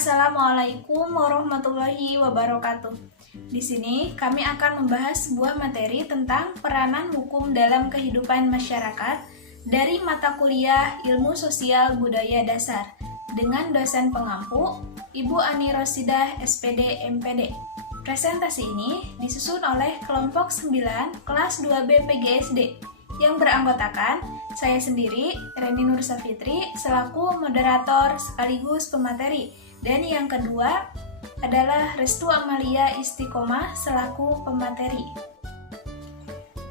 Assalamualaikum warahmatullahi wabarakatuh. Di sini kami akan membahas sebuah materi tentang peranan hukum dalam kehidupan masyarakat dari mata kuliah Ilmu Sosial Budaya Dasar dengan dosen pengampu Ibu Ani Rosidah SPD MPD. Presentasi ini disusun oleh kelompok 9 kelas 2B PGSD yang beranggotakan saya sendiri, Reni Nur Safitri, selaku moderator sekaligus pemateri, dan yang kedua adalah Restu Amalia Istiqomah selaku pemateri.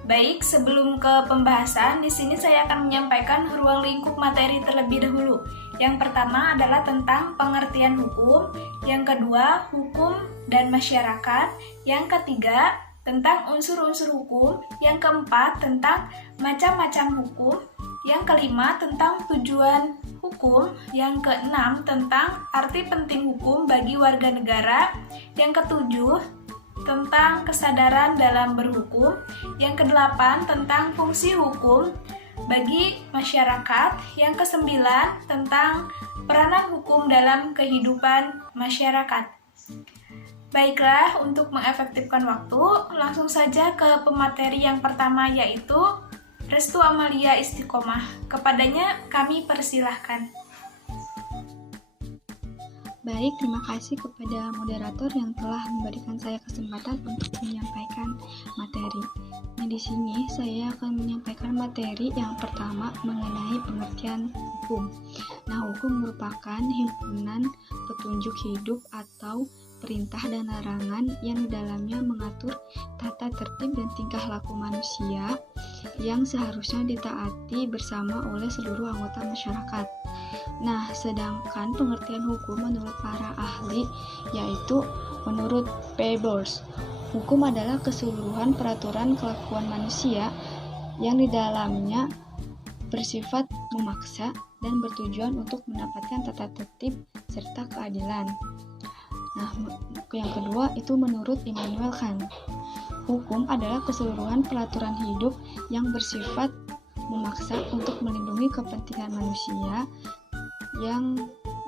Baik, sebelum ke pembahasan, di sini saya akan menyampaikan ruang lingkup materi terlebih dahulu. Yang pertama adalah tentang pengertian hukum, yang kedua hukum dan masyarakat, yang ketiga tentang unsur-unsur hukum, yang keempat tentang macam-macam hukum, yang kelima tentang tujuan hukum, yang keenam tentang arti penting hukum bagi warga negara, yang ketujuh tentang kesadaran dalam berhukum, yang kedelapan tentang fungsi hukum bagi masyarakat, yang kesembilan tentang peranan hukum dalam kehidupan masyarakat. Baiklah, untuk mengefektifkan waktu, langsung saja ke pemateri yang pertama, yaitu Restu Amalia Istiqomah. Kepadanya kami persilahkan. Baik, terima kasih kepada moderator yang telah memberikan saya kesempatan untuk menyampaikan materi. Nah, di sini saya akan menyampaikan materi yang pertama mengenai pengertian hukum. Nah, hukum merupakan himpunan petunjuk hidup atau perintah dan larangan yang di dalamnya mengatur tata tertib dan tingkah laku manusia yang seharusnya ditaati bersama oleh seluruh anggota masyarakat. Nah, sedangkan pengertian hukum menurut para ahli yaitu menurut Peebles, hukum adalah keseluruhan peraturan kelakuan manusia yang di dalamnya bersifat memaksa dan bertujuan untuk mendapatkan tata tertib serta keadilan. Nah, yang kedua itu menurut Immanuel Kant. Hukum adalah keseluruhan peraturan hidup yang bersifat memaksa untuk melindungi kepentingan manusia yang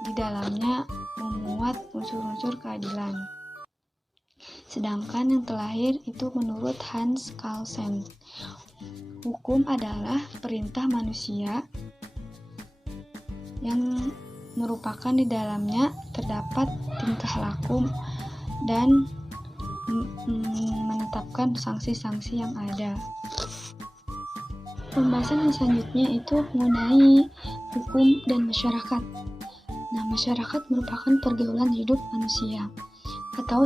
di dalamnya memuat unsur-unsur keadilan. Sedangkan yang terakhir itu menurut Hans Kelsen. Hukum adalah perintah manusia yang merupakan di dalamnya terdapat tingkah laku dan menetapkan sanksi-sanksi yang ada. Pembahasan yang selanjutnya itu mengenai hukum dan masyarakat. Nah, masyarakat merupakan pergaulan hidup manusia atau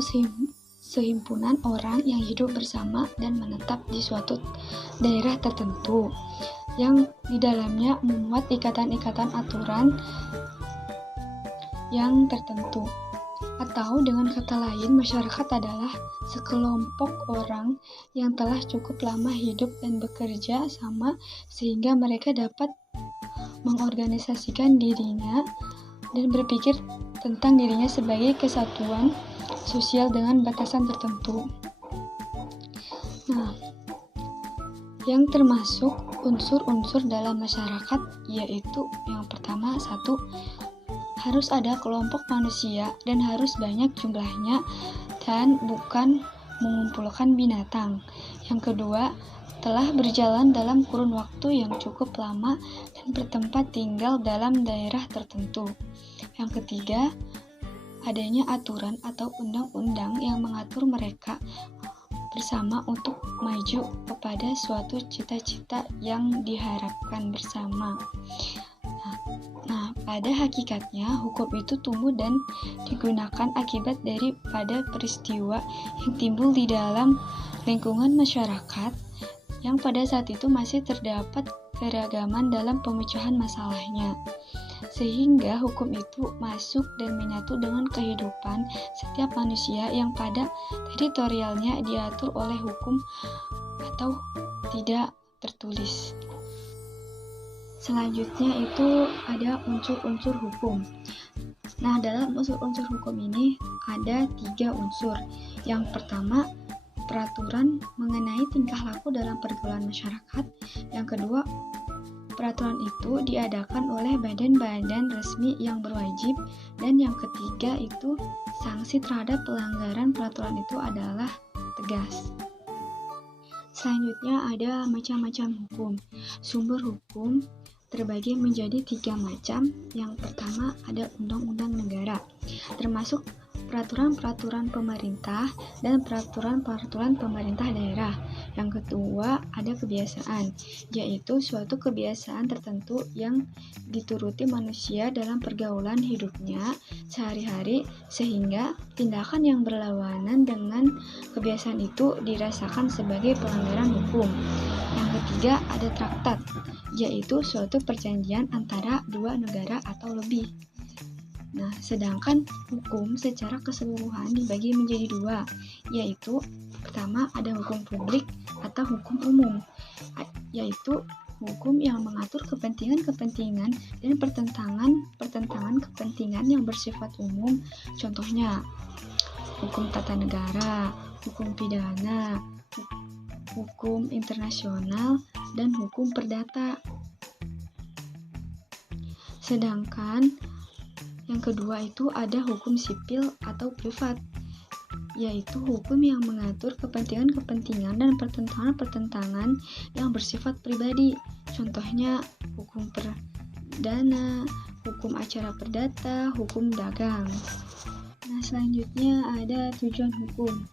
sehimpunan orang yang hidup bersama dan menetap di suatu daerah tertentu yang di dalamnya memuat ikatan-ikatan aturan yang tertentu. Atau dengan kata lain, masyarakat adalah sekelompok orang yang telah cukup lama hidup dan bekerja sama sehingga mereka dapat mengorganisasikan dirinya dan berpikir tentang dirinya sebagai kesatuan sosial dengan batasan tertentu. Nah, yang termasuk unsur-unsur dalam masyarakat yaitu yang pertama, satu, harus ada kelompok manusia dan harus banyak jumlahnya dan bukan mengumpulkan binatang. Yang kedua, telah berjalan dalam kurun waktu yang cukup lama dan bertempat tinggal dalam daerah tertentu. Yang ketiga, adanya aturan atau undang-undang yang mengatur mereka bersama untuk maju kepada suatu cita-cita yang diharapkan bersama. Nah, pada hakikatnya hukum itu tumbuh dan digunakan akibat daripada peristiwa yang timbul di dalam lingkungan masyarakat yang pada saat itu masih terdapat keragaman dalam pemecahan masalahnya. Sehingga hukum itu masuk dan menyatu dengan kehidupan setiap manusia yang pada teritorialnya diatur oleh hukum atau tidak tertulis. Selanjutnya itu ada unsur-unsur hukum. Nah, dalam unsur-unsur hukum ini ada 3 unsur. Yang pertama, peraturan mengenai tingkah laku dalam pergaulan masyarakat. Yang kedua, Peraturan itu diadakan oleh badan-badan resmi yang berwajib, dan yang ketiga itu sanksi terhadap pelanggaran peraturan itu adalah tegas. Selanjutnya ada macam-macam hukum. Sumber hukum terbagi menjadi 3 macam. Yang pertama ada undang-undang negara, termasuk peraturan-peraturan pemerintah dan peraturan-peraturan pemerintah daerah. Yang kedua ada kebiasaan, yaitu suatu kebiasaan tertentu yang dituruti manusia dalam pergaulan hidupnya sehari-hari, sehingga tindakan yang berlawanan dengan kebiasaan itu dirasakan sebagai pelanggaran hukum. Yang ketiga ada traktat, yaitu suatu perjanjian antara dua negara atau lebih. Nah, sedangkan hukum secara keseluruhan dibagi menjadi 2, yaitu pertama ada hukum publik atau hukum umum, yaitu hukum yang mengatur kepentingan-kepentingan dan pertentangan kepentingan yang bersifat umum. Contohnya, hukum tata negara, hukum pidana, hukum internasional, dan hukum perdata. Sedangkan yang kedua itu ada hukum sipil atau privat, yaitu hukum yang mengatur kepentingan-kepentingan dan pertentangan-pertentangan yang bersifat pribadi. Contohnya hukum perdana, hukum acara perdata, hukum dagang. Nah, selanjutnya ada tujuan hukum.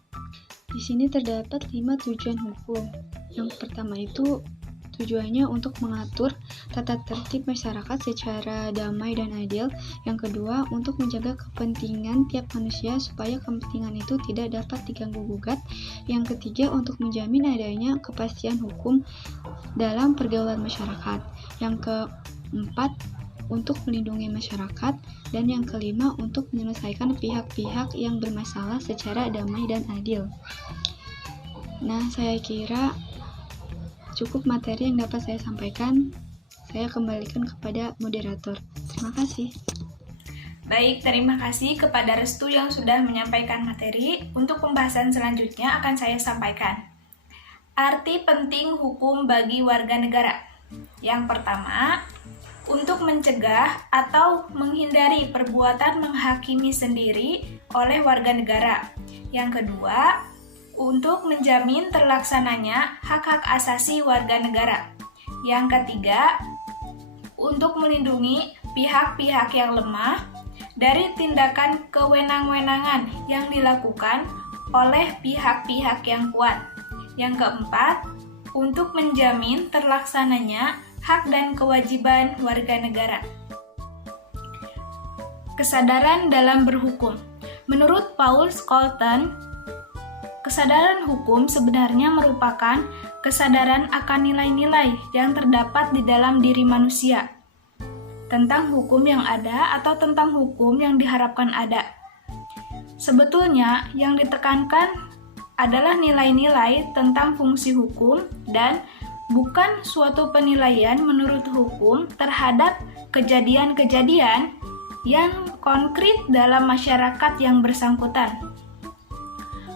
Di sini terdapat 5 tujuan hukum. Yang pertama itu tujuannya untuk mengatur tata tertib masyarakat secara damai dan adil. Yang kedua, untuk menjaga kepentingan tiap manusia supaya kepentingan itu tidak dapat diganggu-gugat. Yang ketiga, untuk menjamin adanya kepastian hukum dalam pergaulan masyarakat. Yang keempat, untuk melindungi masyarakat. Dan yang kelima, untuk menyelesaikan pihak-pihak yang bermasalah secara damai dan adil. Nah, saya kira cukup materi yang dapat saya sampaikan. Saya kembalikan kepada moderator. Terima kasih. Baik, terima kasih kepada Restu yang sudah menyampaikan materi. Untuk pembahasan selanjutnya akan saya sampaikan. Arti penting hukum bagi warga negara. Yang pertama, untuk mencegah atau menghindari perbuatan menghakimi sendiri oleh warga negara. Yang kedua, untuk menjamin terlaksananya hak-hak asasi warga negara. Yang ketiga, untuk melindungi pihak-pihak yang lemah dari tindakan kewenang-wenangan yang dilakukan oleh pihak-pihak yang kuat. Yang keempat, untuk menjamin terlaksananya hak dan kewajiban warga negara. Kesadaran dalam berhukum. Menurut Paul Scholten, kesadaran hukum sebenarnya merupakan kesadaran akan nilai-nilai yang terdapat di dalam diri manusia, tentang hukum yang ada atau tentang hukum yang diharapkan ada. Sebetulnya, yang ditekankan adalah nilai-nilai tentang fungsi hukum dan bukan suatu penilaian menurut hukum terhadap kejadian-kejadian yang konkret dalam masyarakat yang bersangkutan.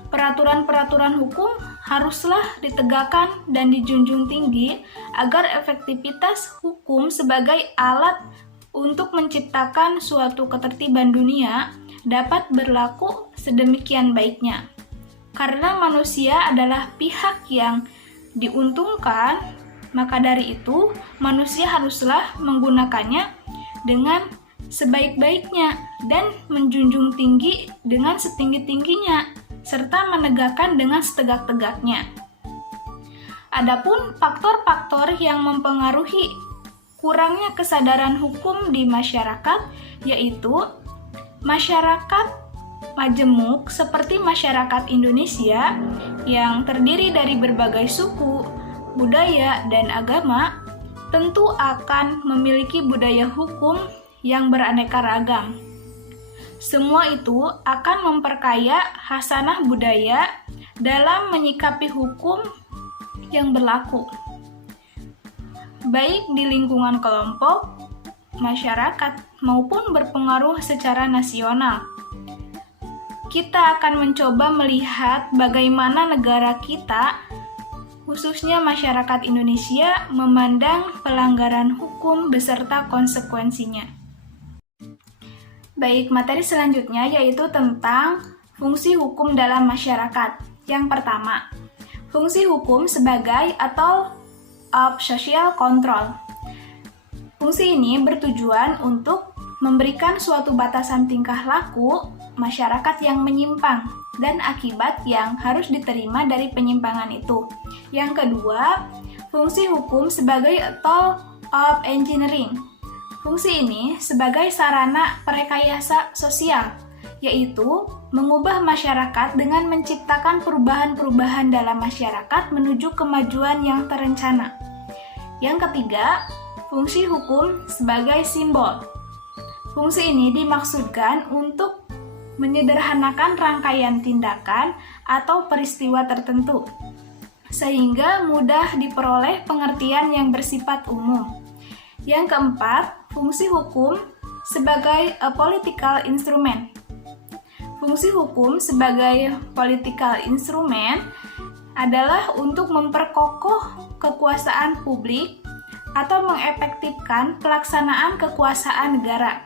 Peraturan-peraturan hukum haruslah ditegakkan dan dijunjung tinggi agar efektivitas hukum sebagai alat untuk menciptakan suatu ketertiban dunia dapat berlaku sedemikian baiknya. Karena manusia adalah pihak yang diuntungkan, maka dari itu manusia haruslah menggunakannya dengan sebaik-baiknya dan menjunjung tinggi dengan setinggi-tingginya, serta menegakkan dengan setegak-tegaknya. Adapun faktor-faktor yang mempengaruhi kurangnya kesadaran hukum di masyarakat, yaitu masyarakat majemuk seperti masyarakat Indonesia yang terdiri dari berbagai suku, budaya, dan agama, tentu akan memiliki budaya hukum yang beraneka ragam. Semua itu akan memperkaya khasanah budaya dalam menyikapi hukum yang berlaku, baik di lingkungan kelompok, masyarakat, maupun berpengaruh secara nasional. Kita akan mencoba melihat bagaimana negara kita khususnya masyarakat Indonesia, memandang pelanggaran hukum beserta konsekuensinya. Baik, materi selanjutnya yaitu tentang fungsi hukum dalam masyarakat. Yang pertama, fungsi hukum sebagai atau social control. Fungsi ini bertujuan untuk memberikan suatu batasan tingkah laku masyarakat yang menyimpang dan akibat yang harus diterima dari penyimpangan itu. Yang kedua, fungsi hukum sebagai tool of engineering. Fungsi ini sebagai sarana perekayasa sosial, yaitu mengubah masyarakat dengan menciptakan perubahan-perubahan dalam masyarakat menuju kemajuan yang terencana. Yang ketiga, fungsi hukum sebagai simbol. Fungsi ini dimaksudkan untuk menyederhanakan rangkaian tindakan atau peristiwa tertentu, sehingga mudah diperoleh pengertian yang bersifat umum. Yang keempat, fungsi hukum sebagai political instrument. Fungsi hukum sebagai political instrument adalah untuk memperkokoh kekuasaan publik atau mengefektifkan pelaksanaan kekuasaan negara.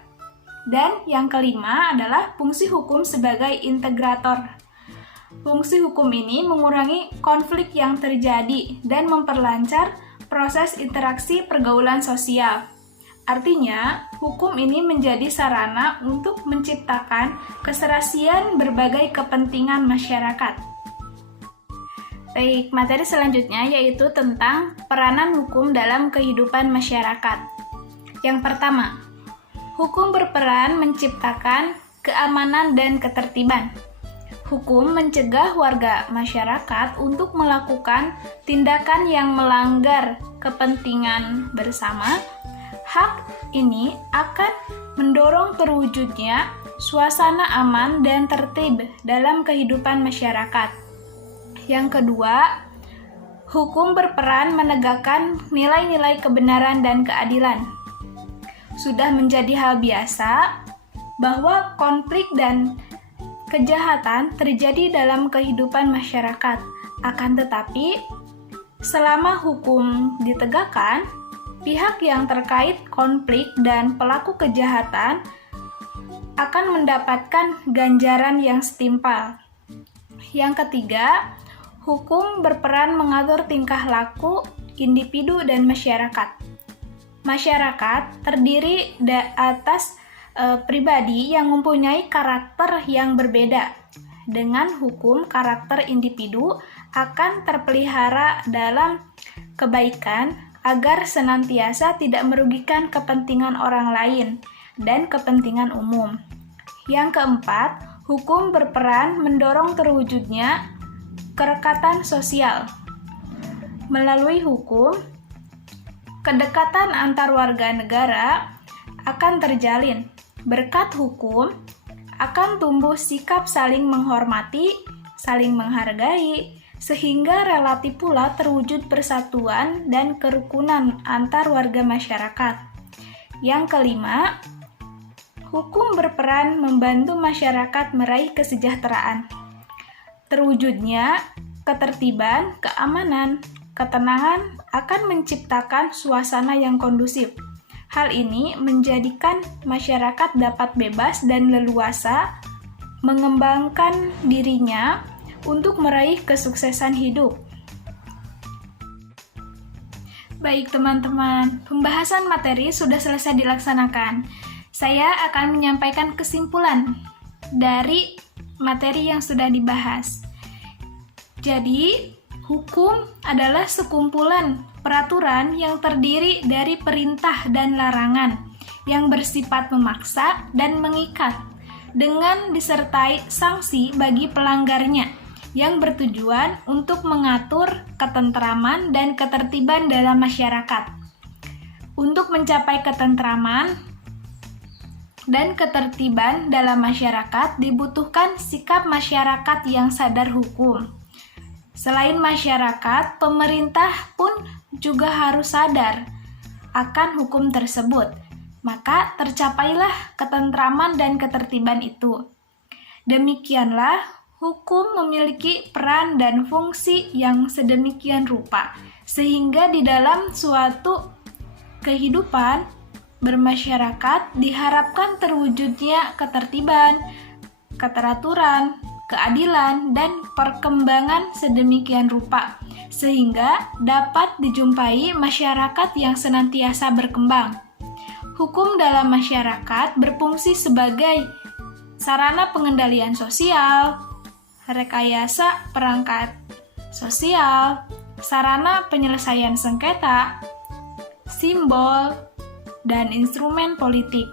Dan yang kelima adalah fungsi hukum sebagai integrator. Fungsi hukum ini mengurangi konflik yang terjadi dan memperlancar proses interaksi pergaulan sosial. Artinya, hukum ini menjadi sarana untuk menciptakan keserasian berbagai kepentingan masyarakat. Baik, materi selanjutnya yaitu tentang peranan hukum dalam kehidupan masyarakat. Yang pertama, hukum berperan menciptakan keamanan dan ketertiban. Hukum mencegah warga masyarakat untuk melakukan tindakan yang melanggar kepentingan bersama. Hak ini akan mendorong terwujudnya suasana aman dan tertib dalam kehidupan masyarakat. Yang kedua, hukum berperan menegakkan nilai-nilai kebenaran dan keadilan. Sudah menjadi hal biasa bahwa konflik dan kejahatan terjadi dalam kehidupan masyarakat. Akan tetapi, selama hukum ditegakkan, pihak yang terkait konflik dan pelaku kejahatan akan mendapatkan ganjaran yang setimpal. Yang ketiga, hukum berperan mengatur tingkah laku individu dan masyarakat. Masyarakat terdiri atas pribadi yang mempunyai karakter yang berbeda. Dengan hukum, karakter individu akan terpelihara dalam kebaikan agar senantiasa tidak merugikan kepentingan orang lain dan kepentingan umum. Yang keempat, hukum berperan mendorong terwujudnya kerekatan sosial. Melalui hukum, kedekatan antar warga negara akan terjalin. Berkat hukum, akan tumbuh sikap saling menghormati, saling menghargai, sehingga relatif pula terwujud persatuan dan kerukunan antar warga masyarakat. Yang kelima, hukum berperan membantu masyarakat meraih kesejahteraan. Terwujudnya ketertiban, keamanan, ketenangan akan menciptakan suasana yang kondusif. Hal ini menjadikan masyarakat dapat bebas dan leluasa mengembangkan dirinya untuk meraih kesuksesan hidup. Baik teman-teman, pembahasan materi sudah selesai dilaksanakan. Saya akan menyampaikan kesimpulan dari materi yang sudah dibahas. Jadi, hukum adalah sekumpulan peraturan yang terdiri dari perintah dan larangan yang bersifat memaksa dan mengikat, dengan disertai sanksi bagi pelanggarnya yang bertujuan untuk mengatur ketentraman dan ketertiban dalam masyarakat. Untuk mencapai ketentraman dan ketertiban dalam masyarakat dibutuhkan sikap masyarakat yang sadar hukum. Selain masyarakat, pemerintah pun juga harus sadar akan hukum tersebut. Maka tercapailah ketentraman dan ketertiban itu. Demikianlah Hukum memiliki peran dan fungsi yang sedemikian rupa, sehingga di dalam suatu kehidupan bermasyarakat diharapkan terwujudnya ketertiban, keteraturan, keadilan, dan perkembangan sedemikian rupa, sehingga dapat dijumpai masyarakat yang senantiasa berkembang. Hukum dalam masyarakat berfungsi sebagai sarana pengendalian sosial, rekayasa perangkat sosial, sarana penyelesaian sengketa, simbol, dan instrumen politik.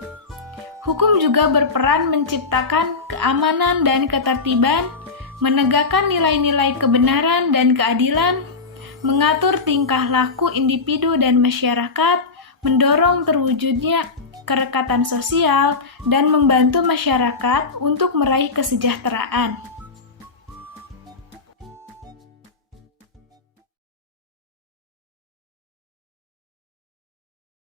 Hukum juga berperan menciptakan keamanan dan ketertiban, menegakkan nilai-nilai kebenaran dan keadilan, mengatur tingkah laku individu dan masyarakat, mendorong terwujudnya kerekatan sosial, dan membantu masyarakat untuk meraih kesejahteraan.